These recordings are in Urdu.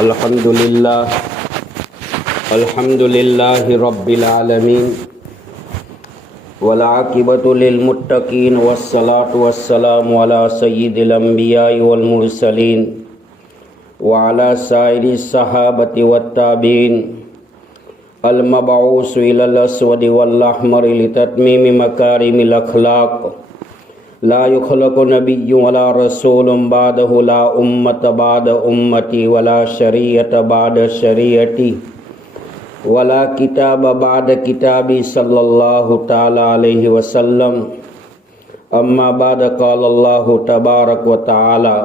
الحمد للہ رب العالمین والعاقبۃ للمتقین والصلاة والسلام علی سید الانبیاء والمرسلین وعلی سائر الصحابۃ والتابعین المبعوث الی الاسود والاحمر لتتمیم مکارم الاخلاق لا يخلق نبی ولا رسول بعدہ لا امت بعد امتی ولا شریعت بعد شریعتی ولا کتاب بعد کتابی صلی اللہ تعالی علیہ وسلم اما بعد قال اللہ تبارک و تعالی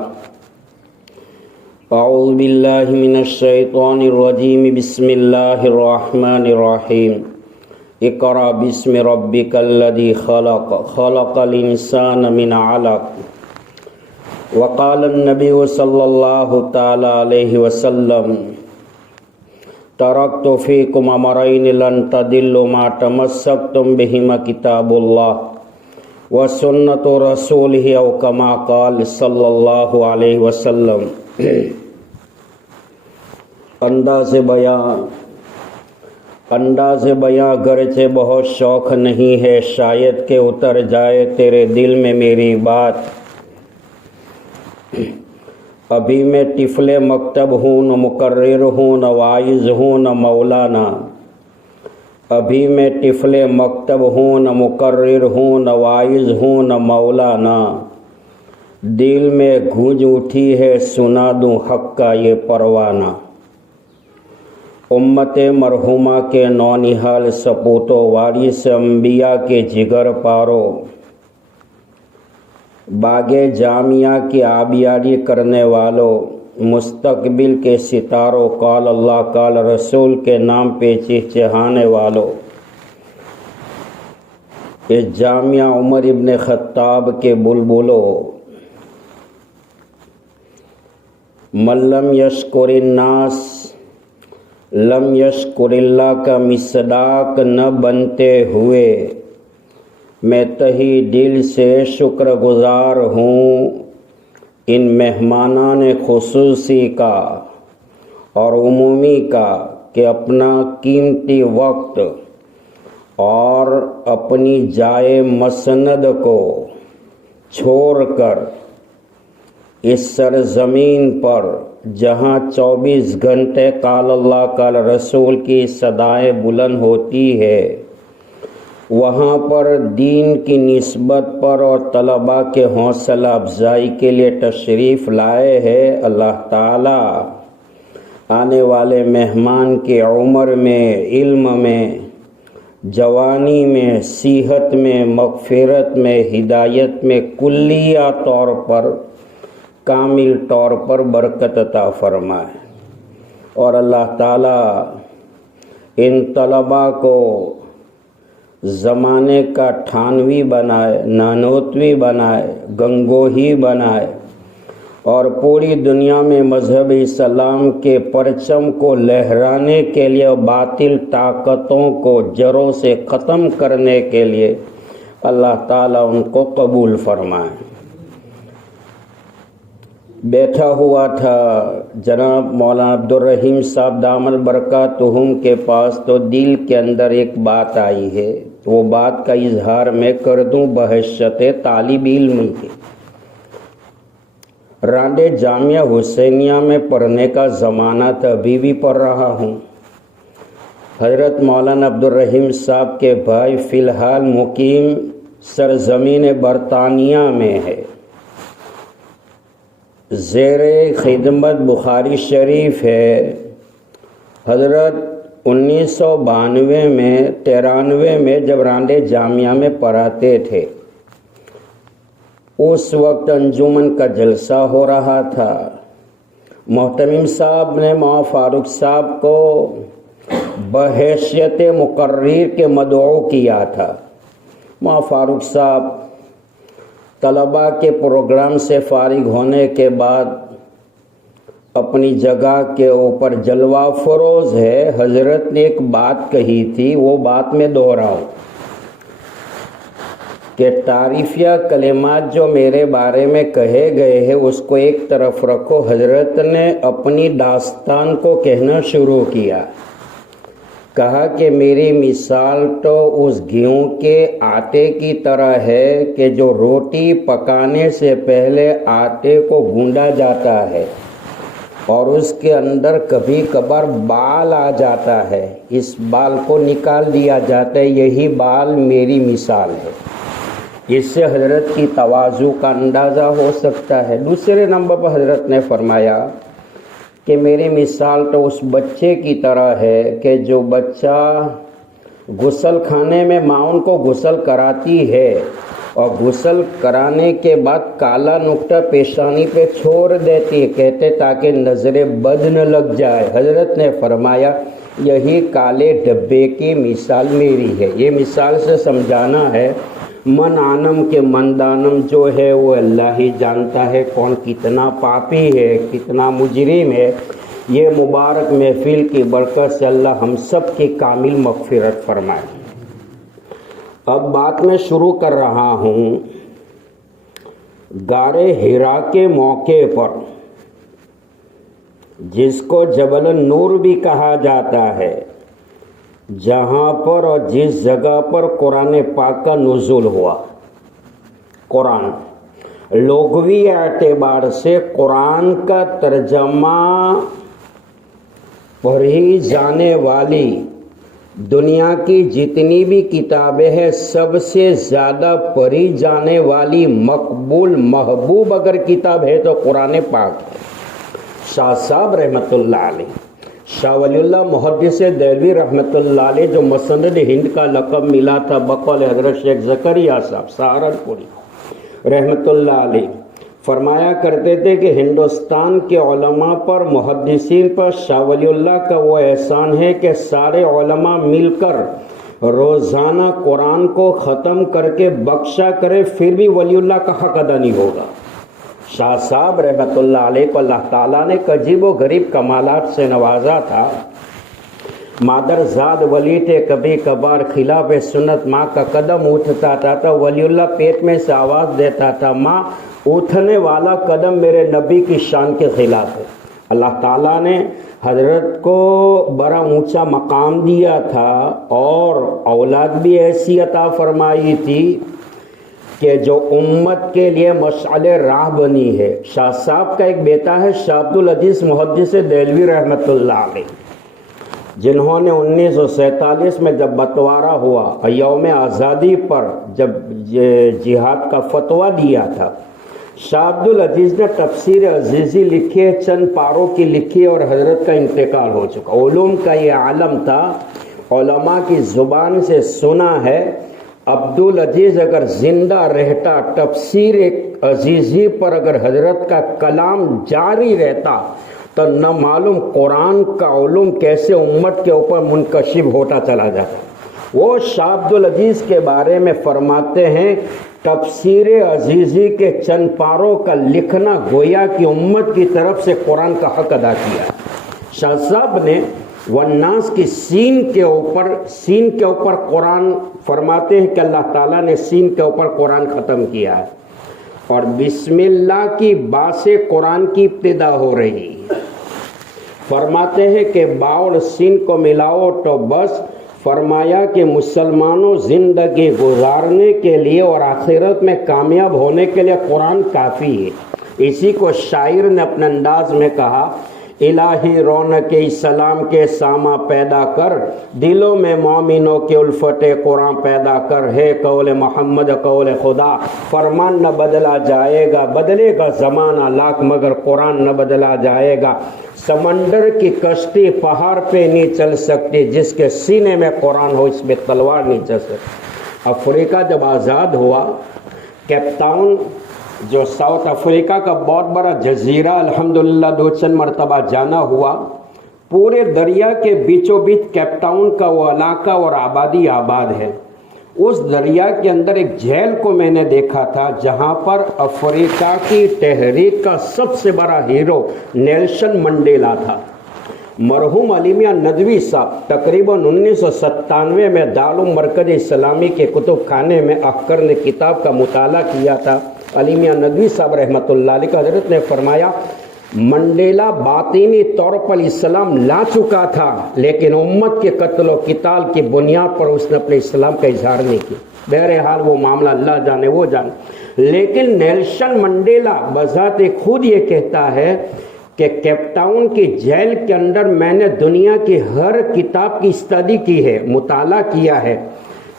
اعوذ باللہ من الشیطان الرجیم بسم اللہ الرحمن الرحیم اقرأ بسم ربک الذی خلق خلق الانسان من علق وقال النبی صلی اللہ تعالی علیہ وسلم ترکت فیکم امرین لن تضلوا ما تمسکتم بہما کتاب اللہ وسنت رسولہ او کما قال صلی اللہ علیہ وسلم۔ انداز بیاں گرچہ بہت شوق نہیں ہے، شاید کہ اتر جائے تیرے دل میں میری بات۔ ابھی میں طفل مکتب ہوں، نہ مقرر ہوں، نہ واعظ ہوں، نہ مولانا۔ ابھی میں طفل مکتب ہوں، نہ مقرر ہوں، نہ واعظ ہوں، نہ مولانا۔ دل میں گونج اٹھی ہے، سنا دوں حق کا یہ پروانہ۔ امت مرحومہ کے نونہال سپوتو، وارث انبیاء کے جگر پارو، باغ جامعہ کی آبیاری کرنے والوں، مستقبل کے ستاروں، قال اللہ قال رسول کے نام پہ چہچہانے والوں، اس جامعہ عمر ابن خطاب کے بلبلوں، من لم یشکر الناس لم یشکر اللہ کا مصداق نہ بنتے ہوئے میں تہی دل سے شکر گزار ہوں ان مہمانان خصوصی کا اور عمومی کا کہ اپنا قیمتی وقت اور اپنی جائے مسند کو چھوڑ کر اس سرزمین پر جہاں 24 گھنٹے قال اللہ قال رسول کی صدائیں بلند ہوتی ہے، وہاں پر دین کی نسبت پر اور طلباء کے حوصلہ افزائی کے لیے تشریف لائے ہیں۔ اللہ تعالی آنے والے مہمان کی عمر میں، علم میں، جوانی میں، صحت میں، مغفرت میں، ہدایت میں کلیہ طور پر، کامل طور پر برکت عطا فرمائے، اور اللہ تعالیٰ ان طلباء کو زمانے کا تھانوی بنائے، نانوتوی بنائے، گنگوہی بنائے، اور پوری دنیا میں مذہب اسلام کے پرچم کو لہرانے کے لیے، باطل طاقتوں کو جڑوں سے ختم کرنے کے لیے اللہ تعالیٰ ان کو قبول فرمائے۔ بیٹھا ہوا تھا جناب مولانا عبدالرحیم صاحب دامت برکاتہم کے پاس، تو دل کے اندر ایک بات آئی ہے، وہ بات کا اظہار میں کر دوں بحیثیت طالب علم کے۔ رانڈے جامعہ حسینیہ میں پڑھنے کا زمانہ تھا، ابھی بھی پڑھ رہا ہوں۔ حضرت مولانا عبدالرحیم صاحب کے بھائی فی الحال مقیم سرزمین برطانیہ میں ہے، زیر خدمت بخاری شریف ہے۔ حضرت 1992 میں جب رانڈے جامعہ میں پڑھاتے تھے، اس وقت انجمن کا جلسہ ہو رہا تھا۔ محتمم صاحب نے مولانا فاروق صاحب کو بحیثیت مقرر کے مدعو کیا تھا۔ مولانا فاروق صاحب طلباء کے پروگرام سے فارغ ہونے کے بعد اپنی جگہ کے اوپر جلوہ فروز ہے، حضرت نے ایک بات کہی تھی، وہ بات میں دہراؤں۔ کہ تعریفیہ کلمات جو میرے بارے میں کہے گئے ہیں اس کو ایک طرف رکھو. حضرت نے اپنی داستان کو کہنا شروع کیا. کہا کہ میری مثال تو اس گیہوں کے آٹے کی طرح ہے کہ جو روٹی پکانے سے پہلے آٹے کو گوندا جاتا ہے اور اس کے اندر کبھی کبھار بال آ جاتا ہے. اس بال کو نکال دیا جاتا ہے. یہی بال میری مثال ہے. اس سے حضرت کی تواضع کا اندازہ ہو سکتا ہے. دوسرے نمبر پر حضرت نے فرمایا کہ میری مثال تو اس بچے کی طرح ہے کہ جو بچہ غسل خانے میں ماں ان کو غسل کراتی ہے اور غسل کرانے کے بعد کالا نقطہ پیشانی پہ چھوڑ دیتی ہے، کہتے تاکہ نظر بد نہ لگ جائے. حضرت نے فرمایا یہی کالے ڈبے کی مثال میری ہے. یہ مثال سے سمجھانا ہے من آنم کے مندانم جو ہے وہ اللہ ہی جانتا ہے کون کتنا پاپی ہے، کتنا مجرم ہے. یہ مبارک محفل کی برکت سے اللہ ہم سب کی کامل مغفرت فرمائے. اب بات میں شروع کر رہا ہوں. غار حرا کے موقع پر جس کو جبل النور بھی کہا جاتا ہے، جہاں پر اور جس جگہ پر قرآن پاک کا نزول ہوا. قرآن لغوی اعتبار سے قرآن کا ترجمہ پڑھی جانے والی دنیا کی جتنی بھی کتابیں ہیں سب سے زیادہ پڑھی جانے والی مقبول محبوب اگر کتاب ہے تو قرآن پاک ہے. شاہ صاحب رحمۃ اللہ علیہ، شاہ ولی اللہ محدث دہلوی رحمۃ اللہ علیہ، جو مسند ہند کا لقب ملا تھا بقول حضرت شیخ زکریا صاحب سہارنپوری رحمۃ اللہ علیہ، فرمایا کرتے تھے کہ ہندوستان کے علماء پر محدثین پر شاہ ولی اللہ کا وہ احسان ہے کہ سارے علماء مل کر روزانہ قرآن کو ختم کر کے بخشا کرے پھر بھی ولی اللہ کا حق ادا نہیں ہوگا. شاہ صاحب رحمۃ اللہ علیہ کو اللہ تعالیٰ نے عجیب و غریب کمالات سے نوازا تھا. مادر زاد ولی تھے، کبھی کبھار خلاف سنت ماں کا قدم اٹھتا تھا تو ولی اللہ پیٹ میں سے آواز دیتا تھا ماں اٹھنے والا قدم میرے نبی کی شان کے خلاف ہے. اللہ تعالیٰ نے حضرت کو بڑا اونچا مقام دیا تھا اور اولاد بھی ایسی عطا فرمائی تھی کہ جو امت کے لیے مشعل راہ بنی ہے. شاہ صاحب کا ایک بیٹا ہے شاہ عبدالعزیز محدث دہلوی رحمۃ اللہ علیہ، جنہوں نے 1947 میں جب بٹوارا ہوا یوم آزادی پر جب جہاد کا فتویٰ دیا تھا، شاہ عبدالعزیز نے تفسیر عزیزی لکھی ہے، چند پاروں کی لکھی اور حضرت کا انتقال ہو چکا. علوم کا یہ عالم تھا، علماء کی زبان سے سنا ہے. عبدالعزیز اگر زندہ رہتا تفسیر عزیزی پر اگر حضرت کا کلام جاری رہتا تو نہ معلوم قرآن کا علوم کیسے امت کے اوپر منکشف ہوتا چلا جاتا. وہ شاہ عبدالعزیز کے بارے میں فرماتے ہیں تفسیر عزیزی کے چند پاروں کا لکھنا گویا کہ امت کی طرف سے قرآن کا حق ادا کیا. شاہ صاحب نے والناس کی سین کے اوپر قرآن فرماتے ہیں کہ اللہ تعالیٰ نے سین کے اوپر قرآن ختم کیا ہے اور بسم اللہ کی با سے قرآن کی ابتدا ہو رہی ہے. فرماتے ہیں کہ با اور سین کو ملاؤ تو بس، فرمایا کہ مسلمانوں زندگی گزارنے کے لیے اور آخرت میں کامیاب ہونے کے لیے قرآن کافی ہے. اسی کو شاعر نے اپنے انداز میں کہا الہی رونق اسلام کے سامہ پیدا کر، دلوں میں مومنوں کے الفت قرآن پیدا کر. ہے قول محمد قول خدا، فرمان نہ بدلا جائے گا، بدلے گا زمانہ لاکھ مگر قرآن نہ بدلا جائے گا. سمندر کی کشتی پہاڑ پہ نہیں چل سکتی، جس کے سینے میں قرآن ہو اس میں تلوار نہیں چل سکتی. افریقہ جب آزاد ہوا، کیپ ٹاؤن جو ساؤتھ افریقہ کا بہت بڑا جزیرہ الحمدللہ 2 مرتبہ جانا ہوا، پورے دریا کے بیچوں بیچ کیپ ٹاؤن کا وہ علاقہ اور آبادی آباد ہے. اس دریا کے اندر ایک جھیل کو میں نے دیکھا تھا جہاں پر افریقہ کی تحریک کا سب سے بڑا ہیرو نیلسن منڈیلا تھا. مرحوم علی میاں ندوی صاحب تقریباً 1997 میں دارالعلوم مرکز اسلامی کے کتب خانے میں اخکر نے کتاب کا مطالعہ کیا تھا۔ علی میاں ندوی صاحب رحمۃ اللہ علیہ کا حضرت نے فرمایا منڈیلا باطینی طور پر اسلام لا چکا تھا، لیکن امت کے قتل و قتال کی بنیاد پر اس نے اپنے اسلام کا اظہار نہیں کیا۔ بہرحال وہ معاملہ اللہ جانے وہ جانے، لیکن نیلسن منڈیلا بذات خود یہ کہتا ہے کہ کیپ ٹاؤن کی جیل کے اندر میں نے دنیا کی ہر کتاب کی اسٹڈی کی ہے، مطالعہ کیا ہے،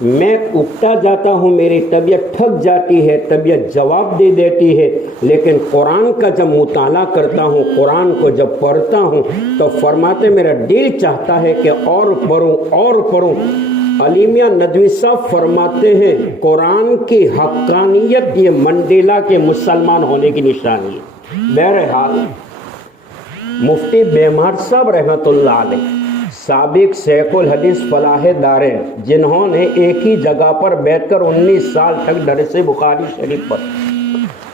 میں اکتا جاتا ہوں، میری طبیعت تھک جاتی ہے، طبیعت جواب دے دیتی ہے، لیکن قرآن کا جب مطالعہ کرتا ہوں، قرآن کو جب پڑھتا ہوں تو فرماتے میرا دل چاہتا ہے کہ اور پڑھوں اور پڑھوں۔ علی میاں ندوی صاحب فرماتے ہیں قرآن کی حقانیت یہ منڈیلا کے مسلمان ہونے کی نشانی ہے۔ بہرحال مفتی بیمار صاحب رحمۃ اللہ علیہ سابق شیخ الحدیث فلاح دارین، جنہوں نے ایک ہی جگہ پر بیٹھ کر 19 سال تک درس بخاری شریف پر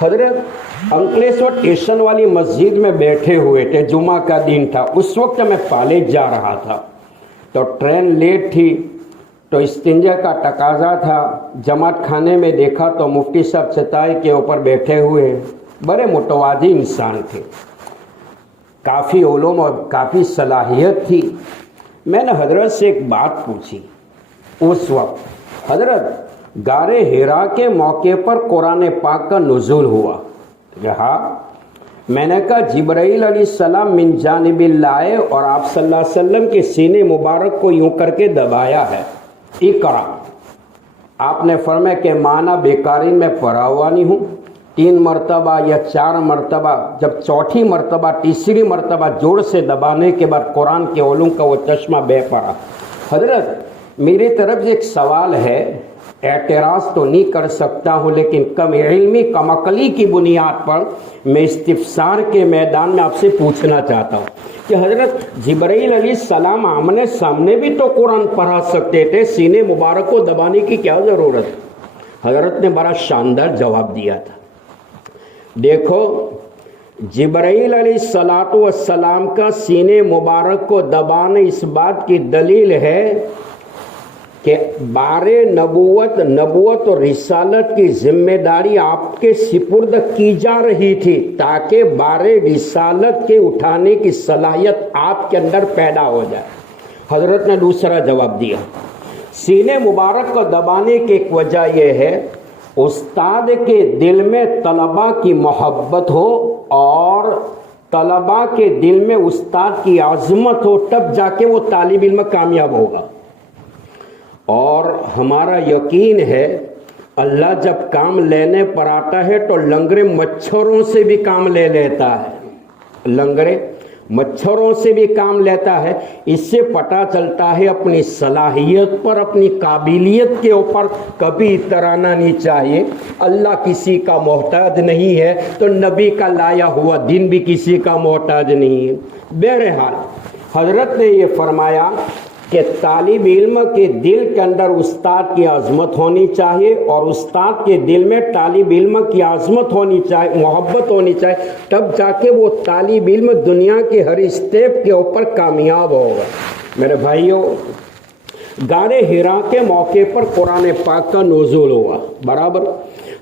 حضرت انکلیشور اسٹیشن والی مسجد میں بیٹھے ہوئے تھے، جمعہ کا دن تھا، اس وقت میں کالج جا رہا تھا تو ٹرین لیٹ تھی تو استنجا کا تقاضا تھا، جماعت خانے میں دیکھا تو مفتی صاحب چٹائی کے اوپر بیٹھے ہوئے، بڑے متواضع انسان تھے، کافی علوم اور کافی صلاحیت تھی۔ میں نے حضرت سے ایک بات پوچھی اس وقت، حضرت غار حرا کے موقع پر قرآن پاک کا نزول ہوا؟ کہا میں نے کہا جبرائیل علیہ السلام من جانب اللہ اور آپ صلی اللہ علیہ وسلم کے سینے مبارک کو یوں کر کے دبایا ہے، اقرا۔ آپ نے فرمایا کہ معنی بیکاری میں پڑھا ہوا نہیں ہوں، 3 مرتبہ یا 4 مرتبہ، جب چوتھی مرتبہ تیسری مرتبہ جوڑ سے دبانے کے بعد قرآن کے علوم کا وہ چشمہ بہ پڑا۔ حضرت میری طرف سے ایک سوال ہے، اعتراض تو نہیں کر سکتا ہوں، لیکن کم علمی کم عقلی کی بنیاد پر میں استفسار کے میدان میں آپ سے پوچھنا چاہتا ہوں کہ حضرت جبرائیل علیہ السلام آمنے سامنے بھی تو قرآن پڑھا سکتے تھے، سینے مبارک کو دبانے کی کیا ضرورت؟ حضرت نے بڑا شاندار جواب دیا تھا، دیکھو جبرائیل علیہ السلام کا سینے مبارک کو دبانے اس بات کی دلیل ہے کہ بار نبوت اور رسالت کی ذمہ داری آپ کے سپرد کی جا رہی تھی تاکہ بار رسالت کے اٹھانے کی صلاحیت آپ کے اندر پیدا ہو جائے۔ حضرت نے دوسرا جواب دیا، سینے مبارک کو دبانے کی ایک وجہ یہ ہے استاد کے دل میں طلباء کی محبت ہو اور طلباء کے دل میں استاد کی عظمت ہو، تب جا کے وہ طالب علم کامیاب ہوگا۔ اور ہمارا یقین ہے اللہ جب کام لینے پر آتا ہے تو لنگڑے مچھروں سے بھی کام لے لیتا ہے، لنگڑے مچھروں سے بھی کام لیتا ہے۔ اس سے پتہ چلتا ہے اپنی صلاحیت پر، اپنی قابلیت کے اوپر کبھی اترانا نہیں چاہیے۔ اللہ کسی کا محتاج نہیں ہے تو نبی کا لایا ہوا دین بھی کسی کا محتاج نہیں ہے۔ بہرحال حضرت نے یہ فرمایا کہ طالب علم کے دل کے اندر استاد کی عظمت ہونی چاہیے اور استاد کے دل میں طالب علم کی عظمت ہونی چاہیے، محبت ہونی چاہیے، تب جا کے وہ طالب علم دنیا کے ہر اسٹیپ کے اوپر کامیاب ہوگا۔ میرے بھائیوں، غار حرا کے موقع پر قرآن پاک کا نزول ہوا، برابر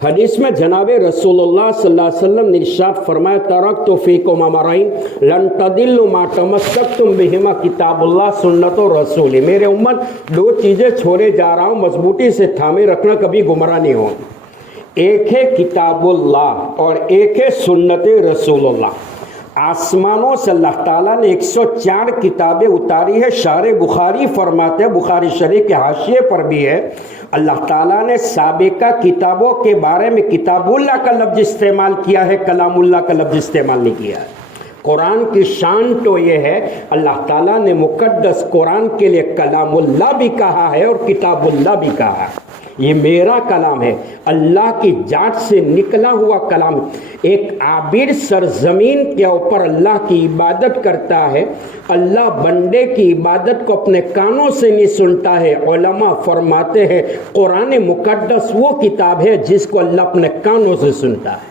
حدیث میں جناب رسول اللہ صلی اللہ علیہ وسلم نے ارشاد فرمایا ترکت فیکم امرین لن تضلوا ما تمسکتم بہما کتاب اللہ سنت و رسول۔ میرے امت 2 چیزیں چھوڑے جا رہا ہوں، مضبوطی سے تھامے رکھنا، کبھی گمراہ نہیں ہو۔ ایک ہے کتاب اللہ اور ایک ہے سنت رسول اللہ۔ آسمانوں سے اللہ تعالیٰ نے 104 کتابیں اتاری ہے، شارح بخاری فرماتے ہیں، بخاری شریف کے حاشیے پر بھی ہے، اللہ تعالیٰ نے سابقہ کتابوں کے بارے میں کتاب اللہ کا لفظ استعمال کیا ہے، کلام اللہ کا لفظ استعمال نہیں کیا ہے۔ قرآن کی شان تو یہ ہے اللہ تعالیٰ نے مقدس قرآن کے لیے کلام اللہ بھی کہا ہے اور کتاب اللہ بھی کہا ہے۔ یہ میرا کلام ہے، اللہ کی ذات سے نکلا ہوا کلام۔ ایک عابر سرزمین کے اوپر اللہ کی عبادت کرتا ہے، اللہ بندے کی عبادت کو اپنے کانوں سے نہیں سنتا ہے۔ علماء فرماتے ہیں قرآن مقدس وہ کتاب ہے جس کو اللہ اپنے کانوں سے سنتا ہے۔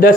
10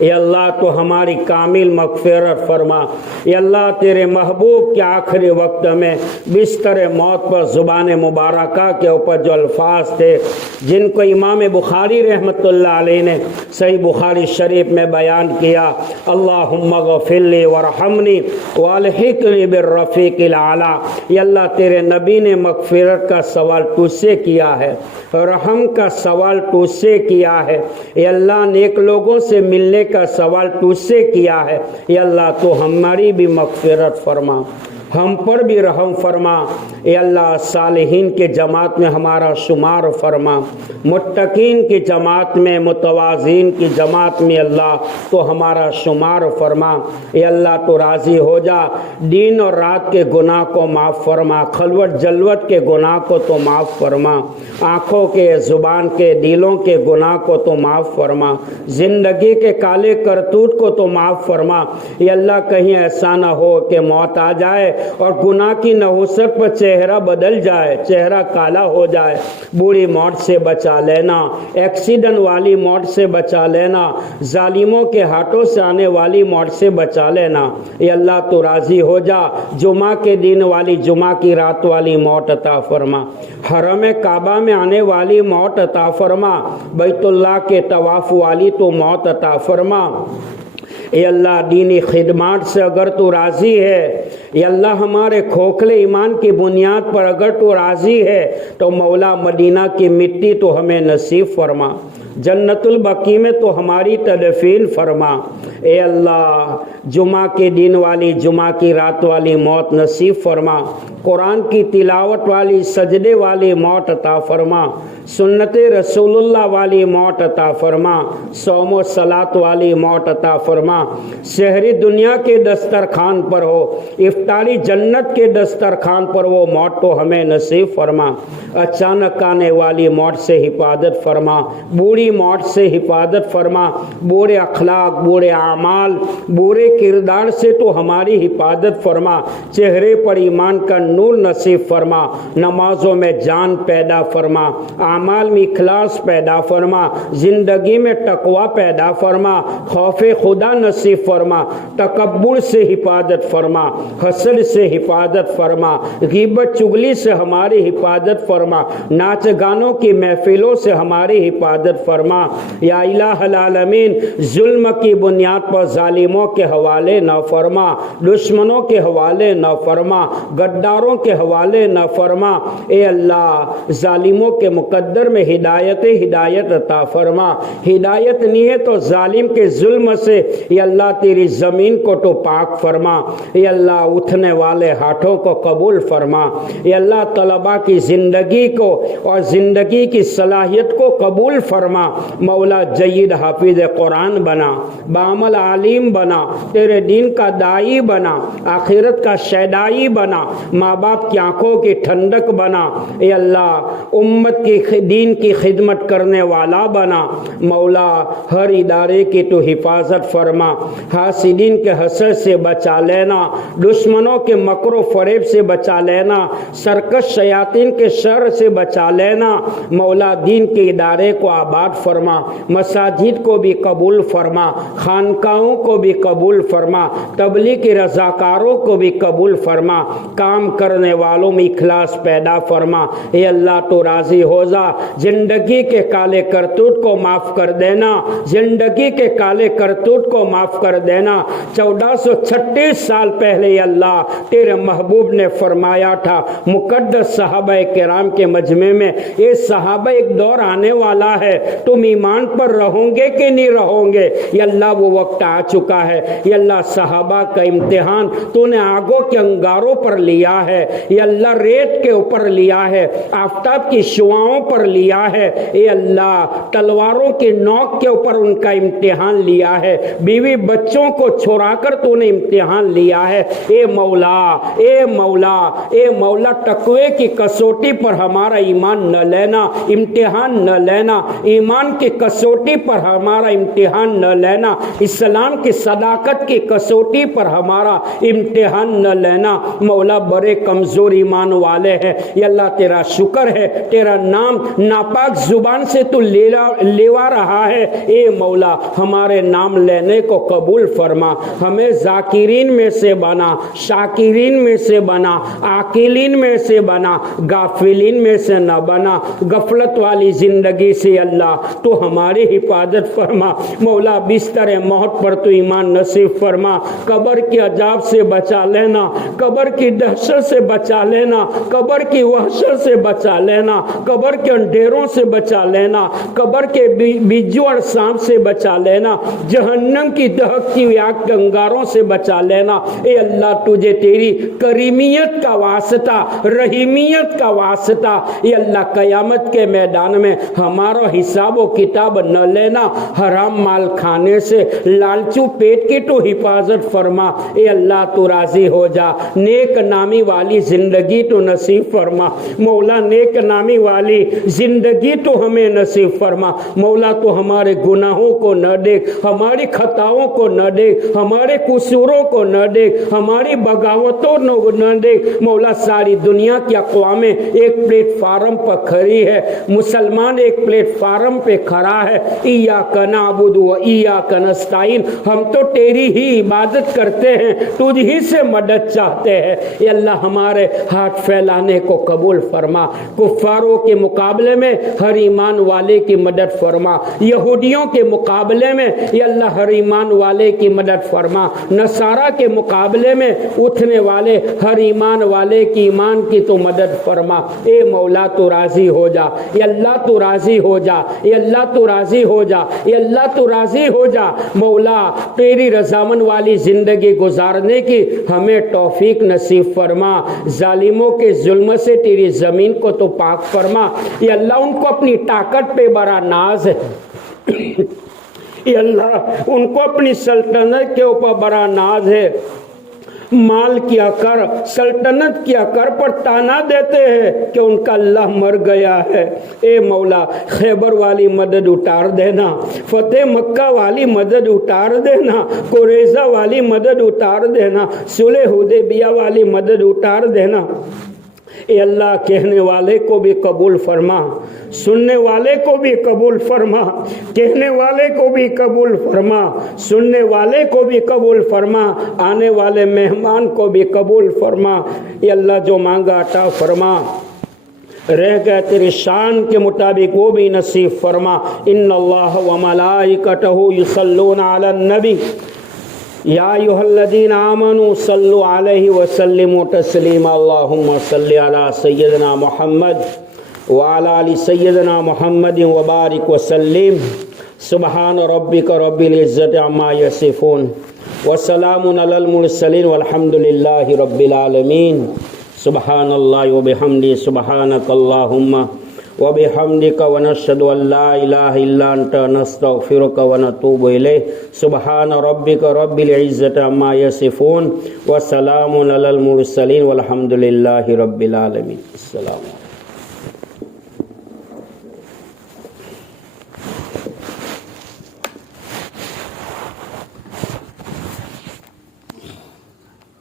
اے اللہ تو ہماری کامل مغفرت فرما۔ اے اللہ تیرے محبوب کے آخری وقت میں بستر موت پر زبان مبارکہ کے اوپر جو الفاظ تھے جن کو امام بخاری رحمۃ اللہ علیہ نے صحیح بخاری شریف میں بیان کیا، اللہم اغفر لی ورحمنی والحقنی بالرفیق الاعلیٰ، اے اللہ تیرے نبی نے مغفرت کا سوال تجھ سے کیا ہے، رحم کا سوال تجھ سے کیا ہے، اے اللہ نیک لوگوں سے ملنے کا سوال تجھ سے کیا ہے، اے اللہ تو ہماری بھی مغفرت فرما، ہم پر بھی رحم فرما، اے اللہ صالحین کے جماعت میں ہمارا شمار فرما، متقین کی جماعت میں، متوازین کی جماعت میں اللہ تو ہمارا شمار فرما، اے اللہ تو راضی ہو جا، دن اور رات کے گناہ کو معاف فرما، خلوت جلوت کے گناہ کو تو معاف فرما، آنکھوں کے، زبان کے، دلوں کے گناہ کو تو معاف فرما، زندگی کے کالے کرتوت کو تو معاف فرما، اے اللہ کہیں ایسا نہ ہو کہ موت آ جائے اور گناہ کی نحوست پر چہرہ بدل جائے، چہرہ کالا ہو جائے، بوڑھی موت سے بچا لینا، ایکسیڈنٹ والی موت سے بچا لینا، ظالموں کے ہاتھوں سے آنے والی موت سے بچا لینا، اے اللہ تو راضی ہو جا، جمعہ کے دن والی، جمعہ کی رات والی موت عطا فرما، حرم کعبہ میں آنے والی موت عطا فرما، بیت اللہ کے طواف والی تو موت عطا فرما، اے اللہ دینی خدمات سے اگر تو راضی ہے، اے اللہ ہمارے کھوکھلے ایمان کی بنیاد پر اگر تو راضی ہے تو مولا مدینہ کی مٹی تو ہمیں نصیب فرما، جنت البقیع میں تو ہماری تدفین فرما، اے اللہ جمعہ کے دن والی، جمعہ کی رات والی موت نصیب فرما، قرآن کی تلاوت والی، سجدے والی موت عطا فرما، سنت رسول اللہ والی موت عطا فرما، صوم و صلاۃ والی موت عطا فرما، شہری دنیا کے دسترخوان پر ہو، افطاری جنت کے دسترخوان پر وہ موت تو ہمیں نصیب فرما، اچانک آنے والی موت سے حفاظت فرما، بوڑھی موت سے حفاظت فرما، برے اخلاق، برے اعمال، برے کردار سے تو ہماری حفاظت فرما، چہرے پر ایمان کا نور نصیب فرما، نمازوں میں جان پیدا فرما، اعمال میں اخلاص پیدا فرما، زندگی میں تقوی پیدا فرما، خوف خدا نصیب فرما، تکبر سے حفاظت فرما، حسد سے حفاظت فرما، غیبت چغلی سے ہماری حفاظت فرما، ناچ گانوں کی محفلوں سے ہماری حفاظت فرما، یا الہ العالمین ظلم کی بنیاد پر ظالموں کے حوالے نہ فرما، دشمنوں کے حوالے نہ فرما، غداروں کے حوالے نہ فرما، اے اللہ ظالموں کے مقدر میں ہدایت عطا فرما، ہدایت نہیں ہے تو ظالم کے ظلم سے اے اللہ تیری زمین کو تو پاک فرما، اے اللہ اٹھنے والے ہاتھوں کو قبول فرما، اے اللہ طلباء کی زندگی کو اور زندگی کی صلاحیت کو قبول فرما، مولا جید حافظ قرآن بنا، بعمل عالم بنا، تیرے دین کا داعی بنا، آخرت کا شیدائی بنا، ماں باپ کی آنکھوں کی ٹھنڈک بنا، اے اللہ امت کی دین کی خدمت کرنے والا بنا، مولا ہر ادارے کی تو حفاظت فرما، حاسدین کے حسد سے بچا لینا، دشمنوں کے مکر و فریب سے بچا لینا، سرکش شیاطین کے شر سے بچا لینا، مولا دین کے ادارے کو آباد فرما، مساجد کو بھی قبول فرما، خانقاہوں کو بھی قبول فرما، تبلیغ کے رضاکاروں کو بھی قبول فرما، کام کرنے والوں میں اخلاص پیدا فرما، اے اللہ تو راضی ہو جا، زندگی کے کالے کرتوت کو معاف کر دینا، زندگی کے کالے کرتوت کو معاف کر دینا۔ 1436 سال پہلے اللہ تیرے محبوب نے فرمایا تھا مقدس صحابہ کرام کے مجمع میں، یہ صحابہ ایک دور آنے والا ہے، تم ایمان پر رہو گے کہ نہیں رہو گے؟ یا اللہ وہ وقت آ چکا ہے، یا اللہ صحابہ کا امتحان تو نے آگوں کے انگاروں پر لیا ہے، یا اللہ ریت کے اوپر لیا ہے، آفتاب کی شعاؤں پر لیا ہے، اے اللہ تلواروں کی نوک کے اوپر ان کا امتحان لیا ہے، بیوی بچوں کو چھوڑا کر تو نے امتحان لیا ہے، اے مولا اے مولا اے مولا تقوی کی کسوٹی پر ہمارا ایمان نہ لینا، امتحان نہ لینا، ایمان ایمان کی کسوٹی پر ہمارا امتحان نہ لینا، اسلام کی صداقت کی کسوٹی پر ہمارا امتحان نہ لینا۔ مولا بڑے کمزور ایمان والے ہیں، یا اللہ تیرا شکر ہے، تیرا نام ناپاک زبان سے تو لیوا رہا ہے۔ اے مولا ہمارے نام لینے کو قبول فرما، ہمیں ذاکرین میں سے بنا، شاکرین میں سے بنا، عاقلین میں سے بنا، غافلین میں سے نہ بنا۔ غفلت والی زندگی سے اللہ تو ہماری حفاظت فرما۔ مولا بستر موت پر تو ایمان نصیب فرما، قبر کے عذاب سے بچا لینا، قبر کی دہشت سے بچا لینا، قبر کی وحشت سے بچا لینا، قبر کے اندھیروں سے بچا لینا، قبر کے بجو اور سانپ سے بچا لینا، جہنم کی دہکتی ہوئی آگ کے انگاروں سے بچا لینا۔ اے اللہ تجھے تیری کریمیت کا واسطہ، رحیمیت کا واسطہ، اے اللہ قیامت کے میدان میں ہمارا حساب و کتاب نہ لینا، حرام مال کھانے سے، لالچو پیٹ کی تو حفاظت فرما۔ اے اللہ تو راضی ہو جا، نیک نامی والی زندگی تو نصیب فرما۔ مولا نیک نامی والی زندگی تو ہمیں نصیب فرما۔ مولا تو ہمارے گناہوں کو نہ دیکھ، ہماری خطاؤں کو نہ دیکھ، ہمارے قصوروں کو نہ دیکھ، ہماری بغاوتوں کو نہ دیکھ۔ مولا ساری دنیا کی اقوام ایک پلیٹ فارم پر کھڑی ہے، مسلمان ایک پلیٹ فارم پہ کھڑا ہے۔ ایاک نعبد و ایاک نستعین، ہم تو تیری ہی عبادت کرتے ہیں، تجھ ہی سے مدد چاہتے ہیں۔ اے اللہ ہمارے ہاتھ پھیلانے کو قبول فرما، کفاروں کے مقابلے میں ہر ایمان والے کی مدد فرما، یہودیوں کے مقابلے میں یا اللہ ہر ایمان والے کی مدد فرما، نصارہ کے مقابلے میں اٹھنے والے ہر ایمان والے کی ایمان کی تو مدد فرما۔ اے مولا تو راضی ہو جا، اے اللہ تو راضی ہو جا، اے اللہ تو راضی ہو جا، اے اللہ تو راضی ہو جا۔ مولا تیری رضامند والی زندگی گزارنے کی ہمیں توفیق نصیب فرما، ظالموں کے ظلم سے تیری زمین کو تو پاک فرما۔ اے اللہ ان کو اپنی طاقت پہ بڑا ناز ہے، اے اللہ ان کو اپنی سلطنت کے اوپر بڑا ناز ہے، مال کیا کر، سلطنت کیا کر پر تانا دیتے ہیں کہ ان کا اللہ مر گیا ہے۔ اے مولا خیبر والی مدد اتار دینا، فتح مکہ والی مدد اتار دینا، قریظہ والی مدد اتار دینا، صلح حدیبیہ والی مدد اتار دینا۔ اے اللہ کہنے والے کو بھی قبول فرما، سننے والے کو بھی قبول فرما، کہنے والے کو بھی قبول فرما، سننے والے کو بھی قبول فرما، آنے والے مہمان کو بھی قبول فرما۔ اے اللہ جو مانگا عطا فرما، رہ گئے تیری شان کے مطابق وہ بھی نصیب فرما۔ ان اللہ و ملائکتہ یصلون علی النبی یا ایھا الذین آمنوا صلوا علیہ وسلموا تسلیما۔ اللہم صل علی سیدنا محمد وعلی آل سیدنا محمد وبارک وسلم۔ سبحان ربک رب العزت عما یصفون وسلام علی المرسلین والحمد للہ رب العالمین۔ سبحان اللہ وبحمدہ، سبحانک اللہم وبحمدک ونشہد ان لا الہ الا انت نستغفرک ونتوب الیک۔ سبحان ربک رب العزت عما یصفون وسلام علی المرسلین والحمد للہ رب العالمین۔ السلام علیکم۔